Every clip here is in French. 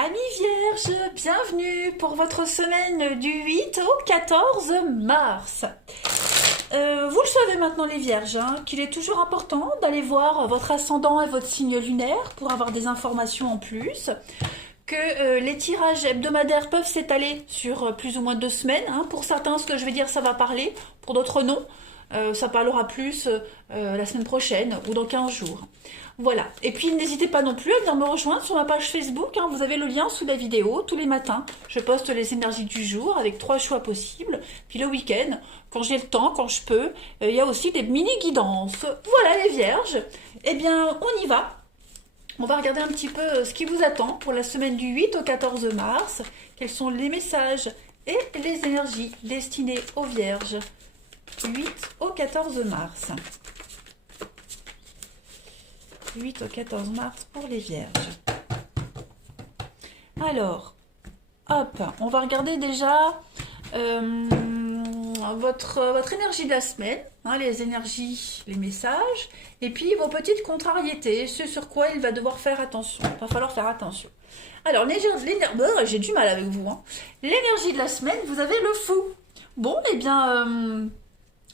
Amis vierges, bienvenue pour votre semaine du 8 au 14 mars. Vous le savez maintenant les vierges, qu'il est toujours important d'aller voir votre ascendant et votre signe lunaire pour avoir des informations en plus. Que les tirages hebdomadaires peuvent s'étaler sur plus ou moins 2 semaines. Pour certains, ce que je vais dire, ça va parler. Pour d'autres, non. Ça parlera plus la semaine prochaine ou dans 15 jours. Voilà. Et puis, n'hésitez pas non plus à venir me rejoindre sur ma page Facebook. Vous avez le lien sous la vidéo. Tous les matins, je poste les énergies du jour avec 3 choix possibles. Puis le week-end, quand j'ai le temps, quand je peux, il y a aussi des mini-guidances. Voilà les vierges. Eh bien, on y va. On va regarder un petit peu ce qui vous attend pour la semaine du 8 au 14 mars. Quels sont les messages et les énergies destinées aux vierges. 8 au 14 mars. 8 au 14 mars pour les vierges. Alors, hop, on va regarder déjà votre énergie de la semaine, les énergies, les messages, et puis vos petites contrariétés, ce sur quoi il va devoir faire attention. Il va falloir faire attention. Alors, j'ai du mal avec vous. L'énergie de la semaine, vous avez le fou. Bon, eh bien,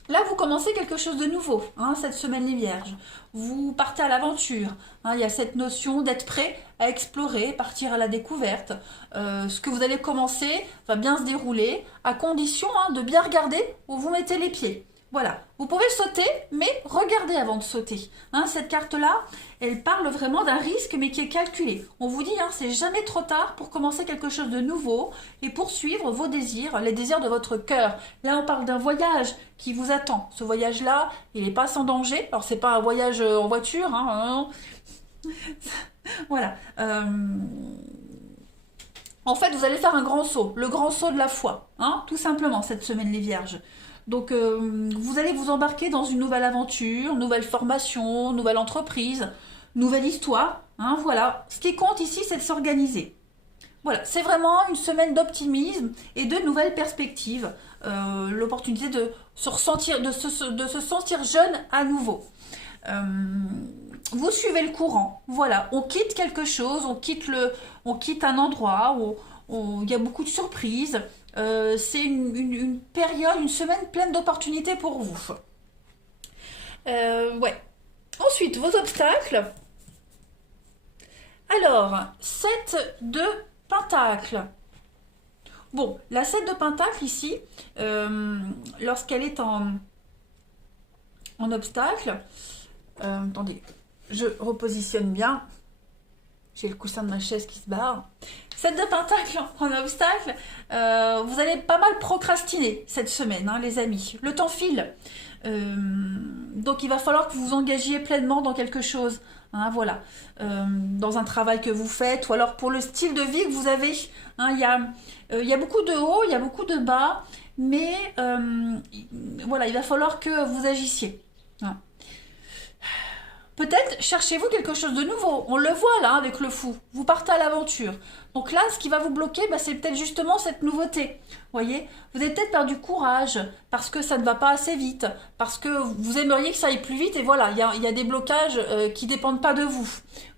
là, vous commencez quelque chose de nouveau, cette semaine les vierges. Vous partez à l'aventure. Il y a cette notion d'être prêt à explorer, partir à la découverte. Ce que vous allez commencer va bien se dérouler, à condition de bien regarder où vous mettez les pieds. Voilà, vous pouvez sauter, mais regardez avant de sauter. Cette carte-là, elle parle vraiment d'un risque, mais qui est calculé. On vous dit, c'est jamais trop tard pour commencer quelque chose de nouveau et poursuivre vos désirs, les désirs de votre cœur. Là, on parle d'un voyage qui vous attend. Ce voyage-là, il n'est pas sans danger. Alors, c'est pas un voyage en voiture, Voilà. En fait, vous allez faire un grand saut, le grand saut de la foi, tout simplement, cette semaine, les vierges. Donc, vous allez vous embarquer dans une nouvelle aventure, nouvelle formation, nouvelle entreprise, nouvelle histoire. Voilà. Ce qui compte ici, c'est de s'organiser. Voilà, c'est vraiment une semaine d'optimisme et de nouvelles perspectives. L'opportunité de se ressentir, de se sentir jeune à nouveau. Vous suivez le courant. Voilà, on quitte quelque chose, on quitte un endroit où il y a beaucoup de surprises. C'est une période, une semaine pleine d'opportunités pour vous. Ouais. Ensuite, vos obstacles. Alors, 7 de Pentacle. Bon, la 7 de Pentacle ici, lorsqu'elle est en obstacle, attendez, je repositionne bien. J'ai le coussin de ma chaise qui se barre. 7 de Pentacle en obstacle, vous allez pas mal procrastiner cette semaine, les amis. Le temps file. Donc il va falloir que vous vous engagiez pleinement dans quelque chose. Voilà. Dans un travail que vous faites, ou alors pour le style de vie que vous avez. Il y a beaucoup de hauts, il y a beaucoup de bas, mais voilà, il va falloir que vous agissiez. Peut-être cherchez-vous quelque chose de nouveau. On le voit là avec le fou. Vous partez à l'aventure. Donc là, ce qui va vous bloquer, c'est peut-être justement cette nouveauté. Voyez, vous avez peut-être perdu courage parce que ça ne va pas assez vite, parce que vous aimeriez que ça aille plus vite. Et voilà, il y a des blocages qui dépendent pas de vous.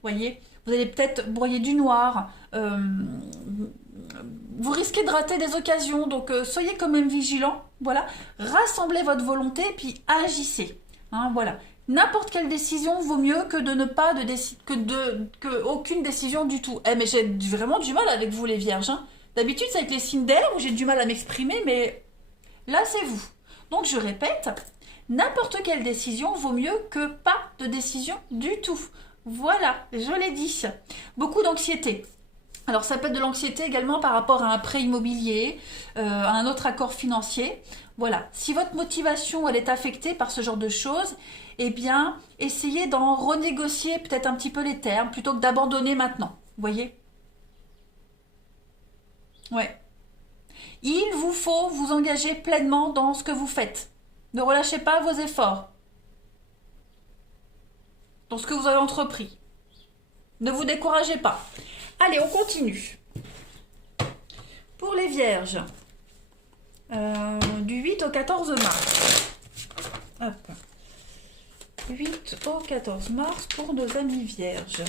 Voyez, vous allez peut-être broyer du noir. Vous risquez de rater des occasions. Donc soyez quand même vigilants. Voilà, rassemblez votre volonté et puis agissez. Voilà. N'importe quelle décision vaut mieux que de ne pas que aucune décision du tout. Mais j'ai vraiment du mal avec vous les vierges. D'habitude c'est avec les signes d'air où j'ai du mal à m'exprimer, mais là c'est vous. Donc je répète, n'importe quelle décision vaut mieux que pas de décision du tout. Voilà, je l'ai dit. Beaucoup d'anxiété. Alors ça peut être de l'anxiété également par rapport à un prêt immobilier, à un autre accord financier. Voilà, si votre motivation elle est affectée par ce genre de choses, eh bien essayez d'en renégocier peut-être un petit peu les termes plutôt que d'abandonner maintenant. Vous voyez? Ouais. Il vous faut vous engager pleinement dans ce que vous faites. Ne relâchez pas vos efforts dans ce que vous avez entrepris. Ne vous découragez pas. Allez, on continue. Pour les vierges, du 8 au 14 mars. Hop. 8 au 14 mars pour nos amis vierges.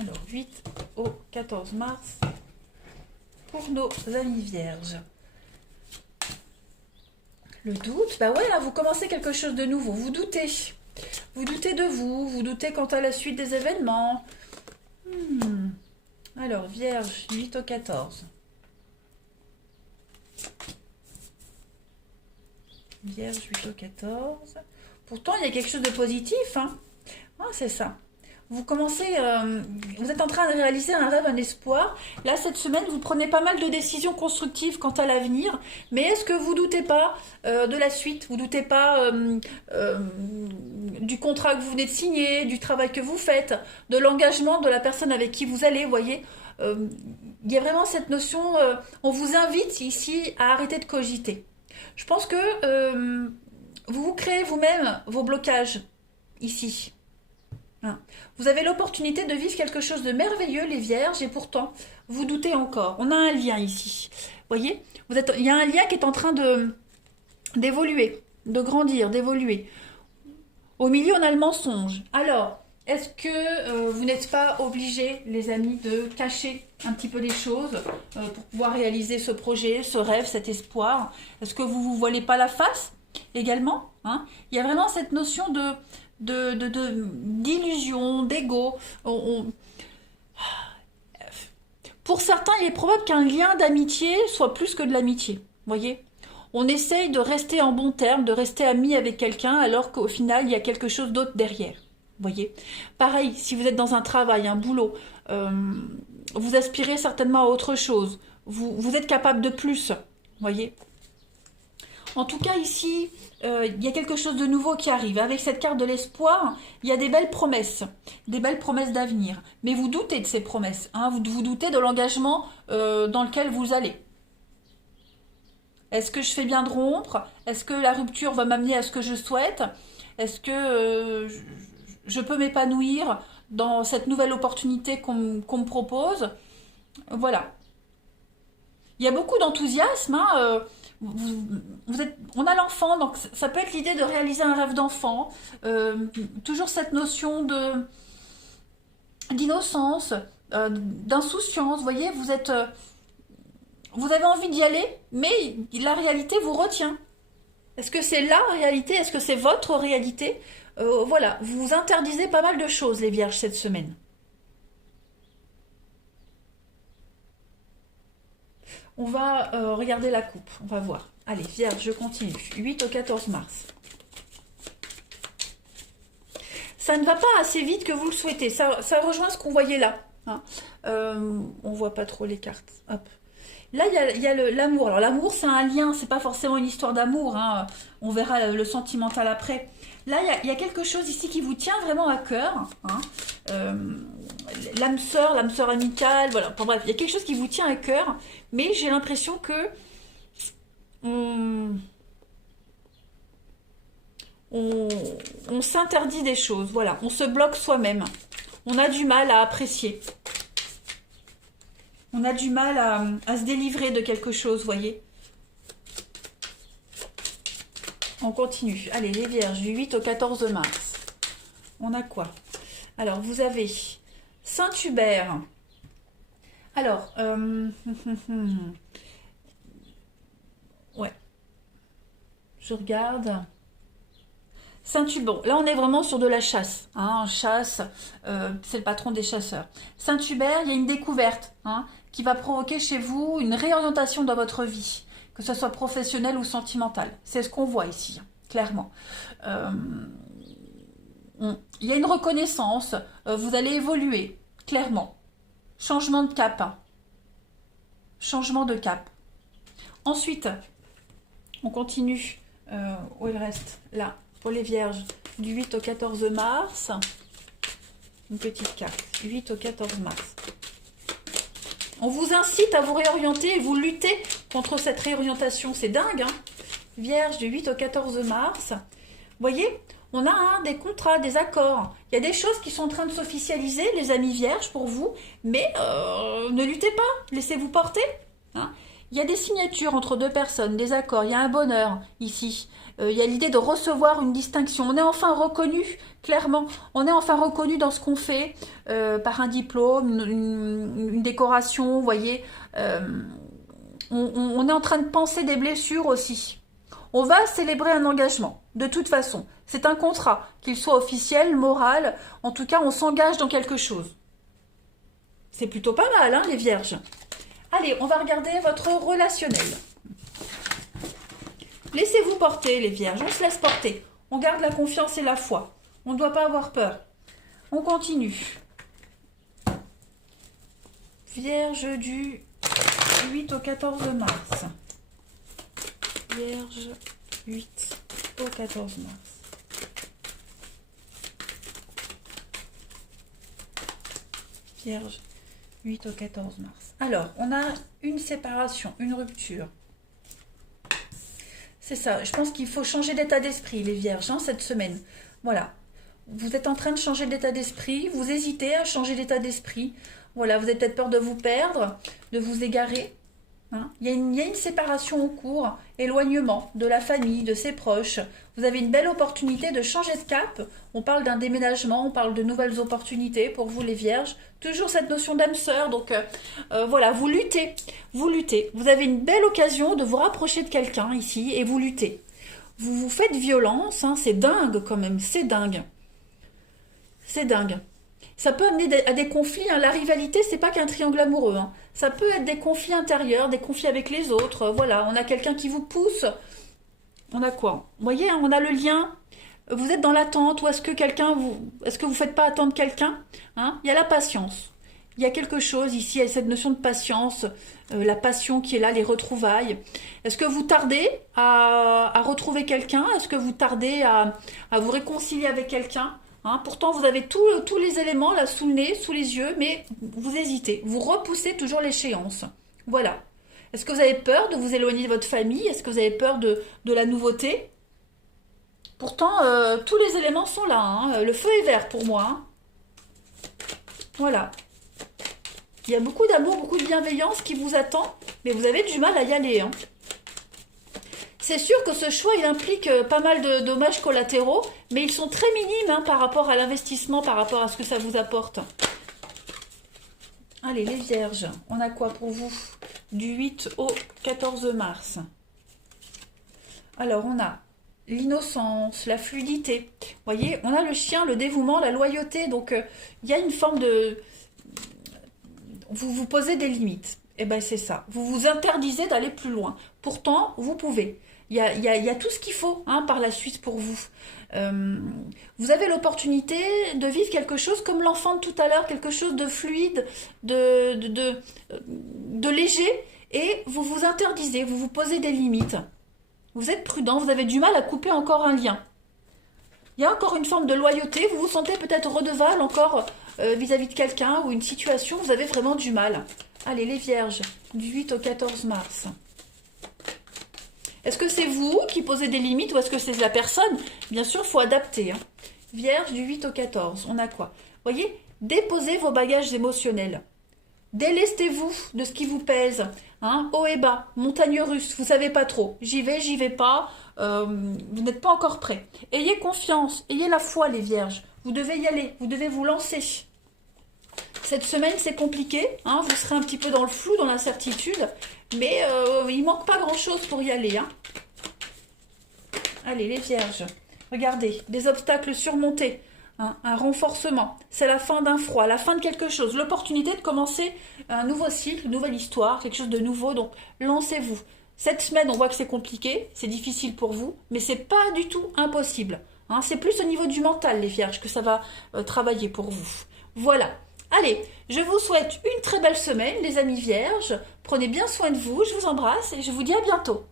Alors, 8 au 14 mars pour nos amis vierges. Le doute, bah ouais, là, vous commencez quelque chose de nouveau. Vous doutez. Vous doutez de vous. Vous doutez quant à la suite des événements. Alors, vierge, 8 au 14. Vierge, 8 au 14. Pourtant, il y a quelque chose de positif, hein. Ah, c'est ça. Vous commencez, vous êtes en train de réaliser un rêve, un espoir. Là, cette semaine, vous prenez pas mal de décisions constructives quant à l'avenir. Mais est-ce que vous doutez pas de la suite? Vous doutez pas du contrat que vous venez de signer, du travail que vous faites, de l'engagement de la personne avec qui vous allez, vous voyez? Il y a vraiment cette notion, on vous invite ici à arrêter de cogiter. Je pense que vous vous créez vous-même vos blocages ici. Vous avez l'opportunité de vivre quelque chose de merveilleux, les vierges, et pourtant, vous doutez encore. On a un lien ici. Vous voyez, il y a un lien qui est en train d'évoluer, de grandir, d'évoluer. Au milieu, on a le mensonge. Alors, est-ce que vous n'êtes pas obligés, les amis, de cacher un petit peu les choses pour pouvoir réaliser ce projet, ce rêve, cet espoir? Est-ce que vous ne vous voilez pas la face également, hein? Il y a vraiment cette notion d'illusion, d'ego. Pour certains, il est probable qu'un lien d'amitié soit plus que de l'amitié. Voyez, on essaye de rester en bon terme, de rester amis avec quelqu'un, alors qu'au final, il y a quelque chose d'autre derrière. Voyez, pareil, si vous êtes dans un travail, un boulot, vous aspirez certainement à autre chose. Vous êtes capable de plus. Voyez. En tout cas, ici, il y a quelque chose de nouveau qui arrive. Avec cette carte de l'espoir, il y a des belles promesses d'avenir. Mais vous doutez de ces promesses, hein, vous doutez de l'engagement dans lequel vous allez. Est-ce que je fais bien de rompre? Est-ce que la rupture va m'amener à ce que je souhaite? Est-ce que je peux m'épanouir dans cette nouvelle opportunité qu'on me propose? Voilà. Il y a beaucoup d'enthousiasme, hein, on a l'enfant, donc ça peut être l'idée de réaliser un rêve d'enfant. Toujours cette notion d'innocence, d'insouciance. Vous voyez, vous avez envie d'y aller, mais la réalité vous retient. Est-ce que c'est la réalité? Est-ce que c'est votre réalité? Voilà, vous vous interdisez pas mal de choses, les vierges, cette semaine. On va regarder la coupe, on va voir. Allez, vierge, je continue. 8 au 14 mars. Ça ne va pas assez vite que vous le souhaitez. Ça rejoint ce qu'on voyait là. Hein. On voit pas trop les cartes. Hop. Là, il y a l'amour. Alors, l'amour, c'est un lien. C'est pas forcément une histoire d'amour. Hein. On verra le sentimental après. Là, il y a quelque chose ici qui vous tient vraiment à cœur. Hein. L'âme sœur amicale. Voilà. Enfin, bref, il y a quelque chose qui vous tient à cœur. Mais j'ai l'impression que on s'interdit des choses. Voilà. On se bloque soi-même. On a du mal à apprécier. On a du mal à se délivrer de quelque chose, vous voyez. On continue. Allez, les vierges, du 8 au 14 mars. On a quoi? Alors, vous avez Saint-Hubert. Alors, ouais. Je regarde. Saint-Hubert, là on est vraiment sur de la chasse, hein, chasse, c'est le patron des chasseurs. Saint-Hubert, il y a une découverte, hein, qui va provoquer chez vous une réorientation dans votre vie, que ce soit professionnelle ou sentimentale. C'est ce qu'on voit ici, hein, clairement. Il y a une reconnaissance, vous allez évoluer, clairement. Changement de cap. Hein. Changement de cap. Ensuite, on continue. Où il reste? Là. Pour les vierges, du 8 au 14 mars, une petite carte, 8 au 14 mars. On vous incite à vous réorienter et vous luttez contre cette réorientation. C'est dingue, hein? Vierge, du 8 au 14 mars. Vous voyez, on a des contrats, des accords. Il y a des choses qui sont en train de s'officialiser, les amis vierges, pour vous. Mais ne luttez pas, laissez-vous porter. Hein? Il y a des signatures entre deux personnes, des accords, il y a un bonheur ici. Il y a l'idée de recevoir une distinction. On est enfin reconnu, clairement. On est enfin reconnu dans ce qu'on fait, par un diplôme, une décoration, vous voyez. On est en train de penser des blessures aussi. On va célébrer un engagement, de toute façon. C'est un contrat, qu'il soit officiel, moral. En tout cas, on s'engage dans quelque chose. C'est plutôt pas mal, hein, les vierges. Allez, on va regarder votre relationnel. Laissez-vous porter, les vierges. On se laisse porter. On garde la confiance et la foi. On ne doit pas avoir peur. On continue. Vierge du 8 au 14 mars. Vierge 8 au 14 mars. Vierge 8 au 14 mars. Alors, on a une séparation, une rupture. C'est ça, je pense qu'il faut changer d'état d'esprit, les vierges, hein, cette semaine. Voilà, vous êtes en train de changer d'état d'esprit, vous hésitez à changer d'état d'esprit. Voilà, vous avez peut-être peur de vous perdre, de vous égarer. Hein. Il y a une séparation en cours, éloignement de la famille, de ses proches. Vous avez une belle opportunité de changer de cap. On parle d'un déménagement, on parle de nouvelles opportunités pour vous, les vierges. Toujours cette notion d'âme sœur, donc voilà, vous luttez, vous luttez. Vous avez une belle occasion de vous rapprocher de quelqu'un ici et vous luttez. Vous vous faites violence, hein, c'est dingue quand même, c'est dingue. C'est dingue. Ça peut amener à des conflits, hein. La rivalité, c'est pas qu'un triangle amoureux, hein. Ça peut être des conflits intérieurs, des conflits avec les autres, voilà, on a quelqu'un qui vous pousse. On a quoi? Vous voyez, hein, on a le lien. Vous êtes dans l'attente, ou est-ce que vous faites pas attendre quelqu'un, hein? Il y a la patience. Il y a quelque chose ici, il y a cette notion de patience, la passion qui est là, les retrouvailles. Est-ce que vous tardez à retrouver quelqu'un? Est-ce que vous tardez à vous réconcilier avec quelqu'un? Hein, pourtant, vous avez tous les éléments là sous le nez, sous les yeux, mais vous hésitez. Vous repoussez toujours l'échéance. Voilà. Est-ce que vous avez peur de vous éloigner de votre famille? Est-ce que vous avez peur de la nouveauté? Pourtant, tous les éléments sont là. Hein. Le feu est vert pour moi. Hein. Voilà. Il y a beaucoup d'amour, beaucoup de bienveillance qui vous attend, mais vous avez du mal à y aller. Hein. C'est sûr que ce choix, il implique pas mal de dommages collatéraux, mais ils sont très minimes, hein, par rapport à l'investissement, par rapport à ce que ça vous apporte. Allez, les vierges, on a quoi pour vous? Du 8 au 14 mars. Alors, on a l'innocence, la fluidité. Vous voyez, on a le chien, le dévouement, la loyauté. Donc, il y a une forme de... Vous vous posez des limites. Eh bien, c'est ça. Vous vous interdisez d'aller plus loin. Pourtant, vous pouvez. Il y a tout ce qu'il faut, hein, par la suite pour vous. Vous avez l'opportunité de vivre quelque chose comme l'enfant de tout à l'heure, quelque chose de fluide, de léger, et vous vous interdisez, vous vous posez des limites. Vous êtes prudent, vous avez du mal à couper encore un lien. Il y a encore une forme de loyauté, vous vous sentez peut-être redevable encore vis-à-vis de quelqu'un ou une situation, vous avez vraiment du mal. Allez, les vierges, du 8 au 14 mars. Est-ce que c'est vous qui posez des limites ou est-ce que c'est la personne? Bien sûr, il faut adapter. Hein. Vierge, du 8 au 14, on a quoi? Vous voyez, déposez vos bagages émotionnels. Délestez-vous de ce qui vous pèse. Hein, haut et bas, montagne russe, vous savez pas trop. J'y vais pas, vous n'êtes pas encore prêt. Ayez confiance, ayez la foi, les vierges. Vous devez y aller, vous devez vous lancer. Cette semaine, c'est compliqué, hein, vous serez un petit peu dans le flou, dans l'incertitude, mais il manque pas grand-chose pour y aller. Hein. Allez, les vierges, regardez, des obstacles surmontés, hein, un renforcement, c'est la fin d'un froid, la fin de quelque chose, l'opportunité de commencer un nouveau cycle, une nouvelle histoire, quelque chose de nouveau, donc lancez-vous. Cette semaine, on voit que c'est compliqué, c'est difficile pour vous, mais c'est pas du tout impossible. Hein, c'est plus au niveau du mental, les vierges, que ça va travailler pour vous. Voilà. Allez, je vous souhaite une très belle semaine, les amis vierges. Prenez bien soin de vous, je vous embrasse et je vous dis à bientôt.